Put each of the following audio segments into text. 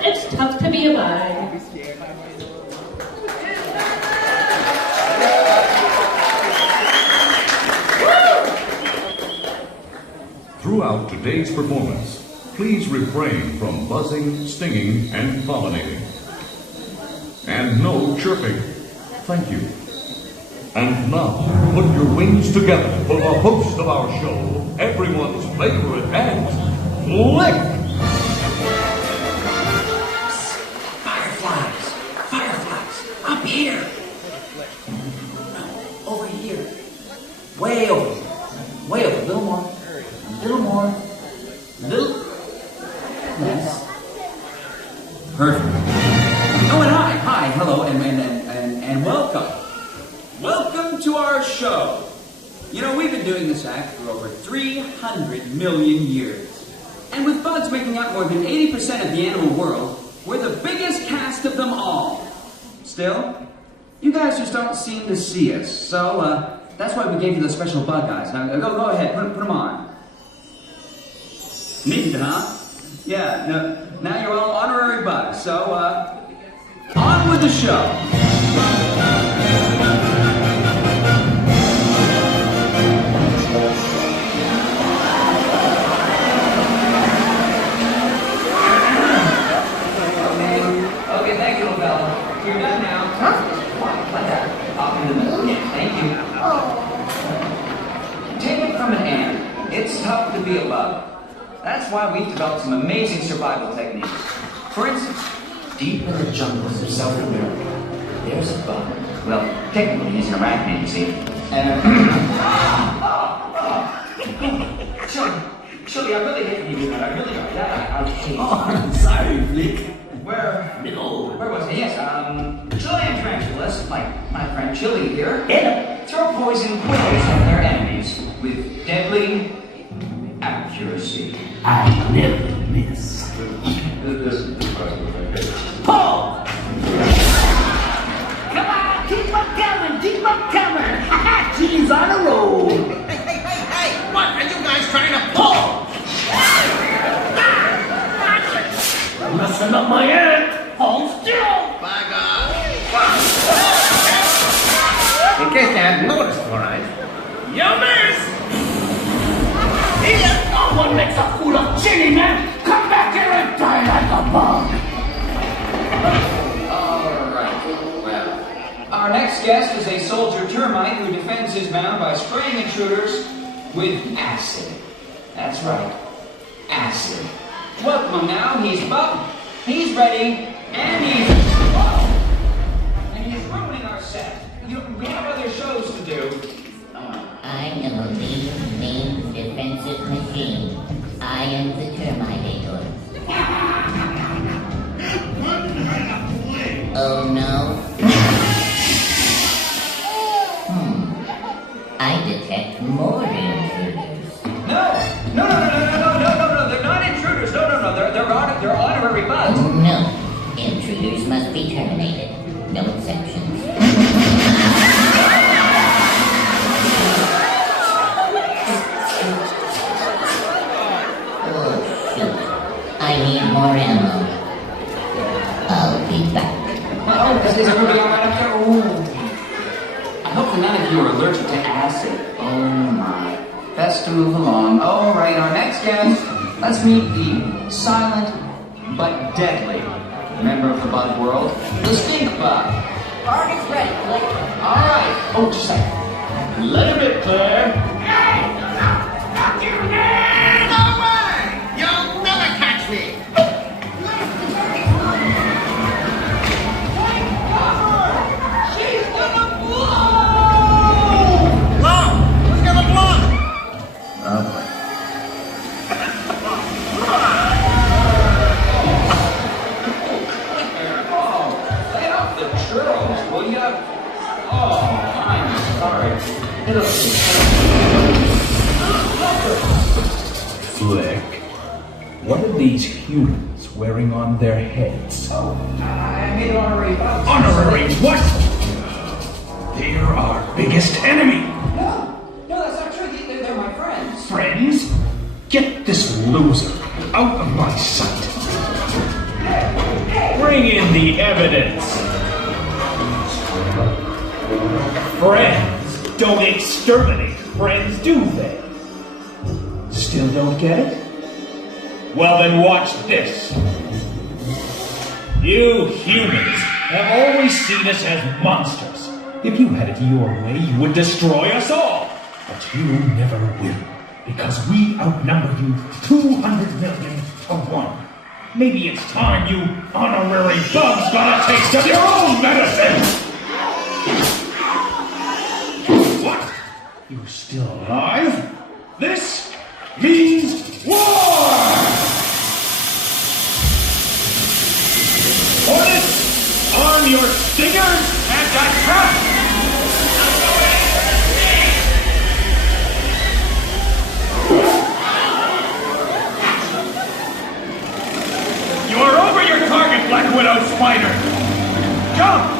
It's tough to be alive. Throughout today's performance, please refrain from buzzing, stinging, and pollinating. And no chirping. Thank you. And now, put your wings together for the host of our show, everyone's favorite ant, Lick! Fireflies! Fireflies! Up here! No, over here. Way over here. Way over. A little more. A little more. Little. Yes. Perfect. Oh, and hi, hello, and welcome. Welcome to our show. You know, we've been doing this act for over 300 million years. And with bugs making up more than 80% of the animal world, we're the biggest cast of them all. Still, you guys just don't seem to see us. So, that's why we gave you the special bug eyes. Now, go ahead, put them on. Neat, huh? Yeah, no, now you're all honorary bugs. So, on with the show. Okay, thank you, little fella. You're done now. Huh? Like that. Off in the middle. Yeah, thank you. Take it from an ant. It's tough to be a bug. That's why we've developed some amazing survival techniques. For instance, deep in the jungles of South America, there's a bug. Well, technically he's an arachnid, you see. And Chili, I really hate you. I really don't. I'm sorry, Flick. Where was it? Yes, Chilean tarantulas, like my friend Chili here, throw poison quickly at their enemies with deadly accuracy. I never miss. Paul! Come on, keep on coming! He's on a roll! Hey! What are you guys trying to pull? Messing up my ant! Hold still! By God! In case they hadn't noticed, all right? You miss! No one makes a fool of Chili, man! Come back here and die like a bug! Alright, well, our next guest is a soldier termite who defends his mound by spraying intruders with acid. That's right, acid. Welcome him now, he's buff, he's ready, and he's ruining our set. We have other shows to do. I am a mean defensive machine. I am the Terminator. Oh no? I detect more intruders. No, they're not intruders. No, they're honorary bugs. No, intruders must be terminated. No exceptions. I need more ammo. I'll be back. Oh, is everybody all right up there? Ooh. I hope that none of you are allergic to acid. Oh my. Best to move along. All right, our next guest. Let's meet the silent but deadly member of the bug world, the stink bug. Party's ready, Blake. All right. Oh, just a second. Let him rip, Claire. No way! You'll never catch me! She's gonna blow! Blow! Who's gonna blow? Oh, boy. Lay off the churros, will ya? Oh, I'm sorry. Flick, what are these humans wearing on their heads? Oh, I made honorary bugs. Honorary what? They're our biggest enemy. No, that's not true. They're my friends. Friends? Get this loser out of my sight. Bring in the evidence. Friends don't exterminate friends, do they? Still don't get it? Well, then watch this. You humans have always seen us as monsters. If you had it your way, you would destroy us all. But you never will, because we outnumber you 200 million to 1. Maybe it's time you honorary bugs got a taste of your own medicine! What? You're still alive? This means war! Hornets, arm your stingers and attack! You are over your target, Black Widow Spider! Jump!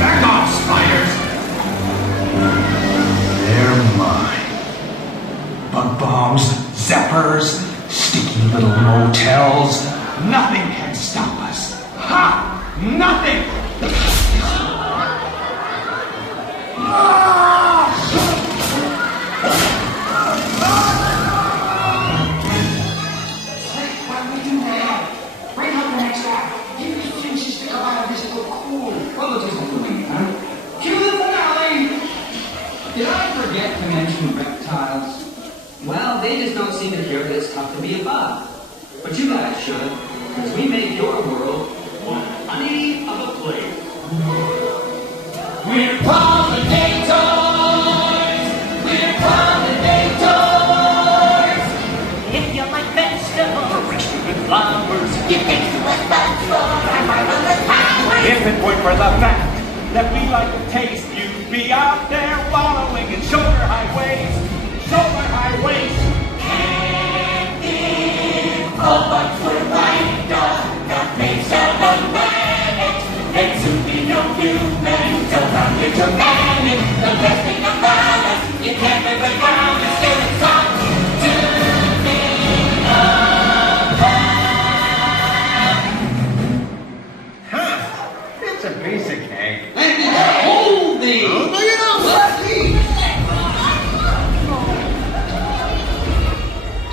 Back off, spiders! They're mine. Bug bombs, zappers, sticky little motels. Nothing can stop us. Ha! Nothing! What do we do now? Bring up the next act. Give me finches to come out of this look cool. Well, it doesn't look like that. Cue the finale! Did I forget to mention reptiles? Well, they just don't seem to care that it's tough to be a bug. But you guys should, because we made your world one honey of a place. We're pollinators! We're pollinators! If you like vegetables, Rich with flowers. you think you was bugs for our marvelous powers. If it weren't for the fact that we like to taste, you'd be out there wallowing in shoulder highways. Shoulder highways. All bugs were like the face of a planet. Then soon be no humans around here to manage. The best thing about us, you can't live without us. Still it's up to me. It's a piece of cake. Hold thee!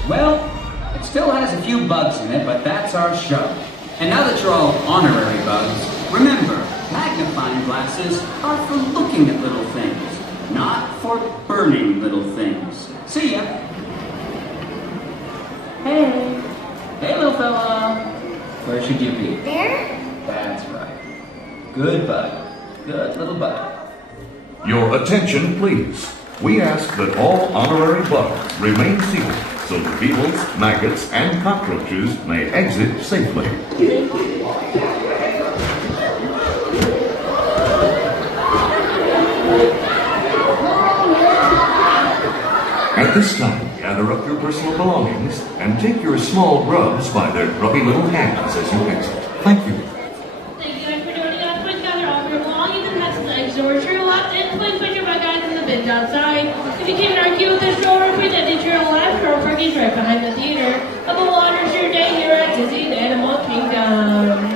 Well, it still has a few bugs in it, but that's our show. And now that you're all honorary bugs, remember, magnifying glasses are for looking at little things, not for burning little things. See ya! Hey! Hey, little fella! Where should you be? There? That's right. Good bug. Good little bug. Your attention, please. We ask that all honorary bugs remain seated so the beetles, maggots, and cockroaches may exit safely. At this time, gather up your personal belongings and take your small grubs by their grubby little hands as you exit. Thank you. Thank you guys for joining us. Please gather all your belongings and head to the exit door to your left, and please put your bug guys in the bins outside. If you came in our queue with this shoulder, please head to your left. Our parking is right behind the theater. Have a wonderful day here at Disney's Animal Kingdom.